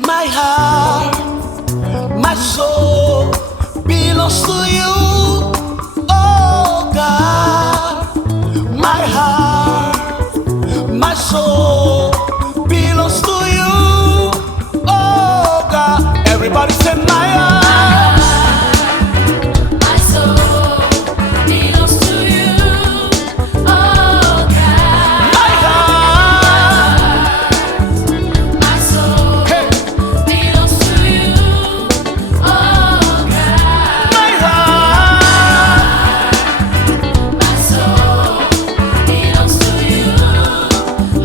My heart, my soul belongs to you, oh God. My heart, my soul belongs to you, oh God. Everybody say my heart, My soul belongs to you, oh God. my heart, My soul hey, belongs to you, oh God. my heart, My soul belongs to you,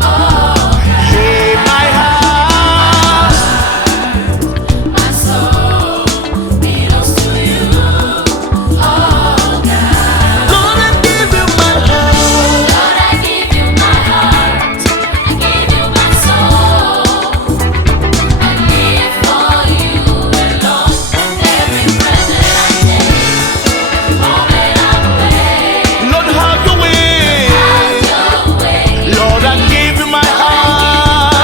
oh God. hey, my heart, My soul belongs to you, oh God. Lord, I give you my heart. Lord, I give you my heart, I give you my soul. I live for you alone. Every breath that I take, every moment I'm awake. Lord, have your way. Have your way. Lord, I give you my heart.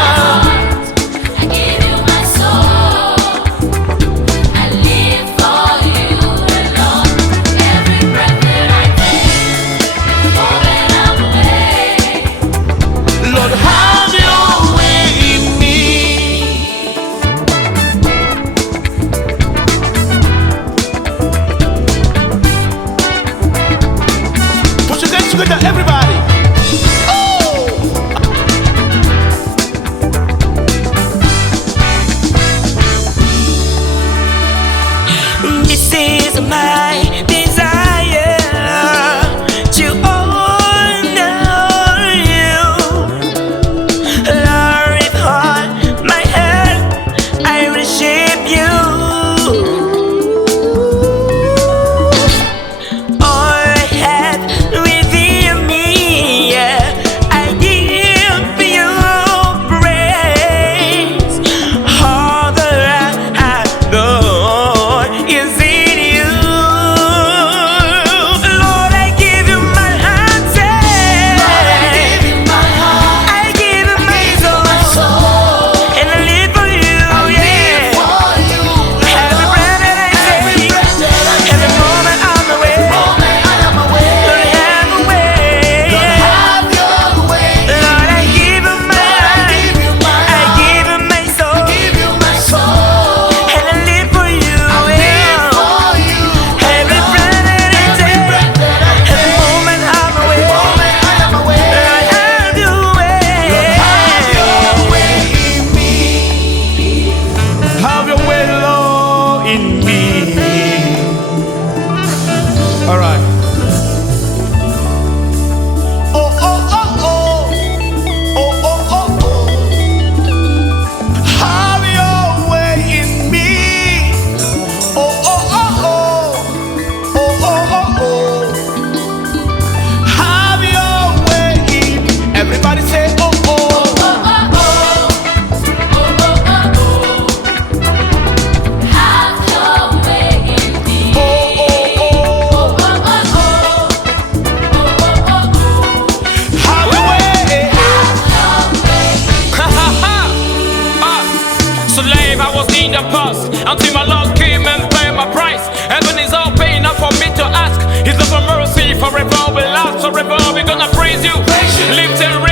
I give you my soul. I live for you alone. Every breath that I take, every moment I'm awake. Lord, have your way in me. Put your hands together, everybody. Oh! This is my desire to honor you. Lord, with all my heart, I worship you. All I have within me, I give you praise. All that I know is in you. Lord, I give you my heart, Lord, I give you my heart. I give you my soul, and I live for you, yeah. For you, Every breath that I every take, breath that I take, every moment I'm awake. moment I am awake. Lord, have a way, Lord, yeah. have your way. Lord, I give you my Lord, I heart, give you my I heart. give you my soul, Give you my soul. and I live for you, Live yeah. for you. Every breath that I Every take, breath that I every take, moment I'm awake. moment I am awake. Lord, have your way. Have your way in me. Have your way, Lord, in me. All right. Oh, oh, oh, oh. Oh, oh, oh, oh. Have your way in me. Oh, oh, oh, oh. Oh, oh, oh, oh. Have your way in. Everybody say, oh, oh. Oh, oh, oh. Oh, oh, oh, oh. Have your way in me. Oh, oh, oh. Oh, oh, oh, oh. Oh, oh, oh, oh. Have your way. Have your way. Slave, I was in the past until my Lord came and paid my price. Heaven is open up for me to ask. His love and mercy forever will last. Forever we're gonna praise you. Lift and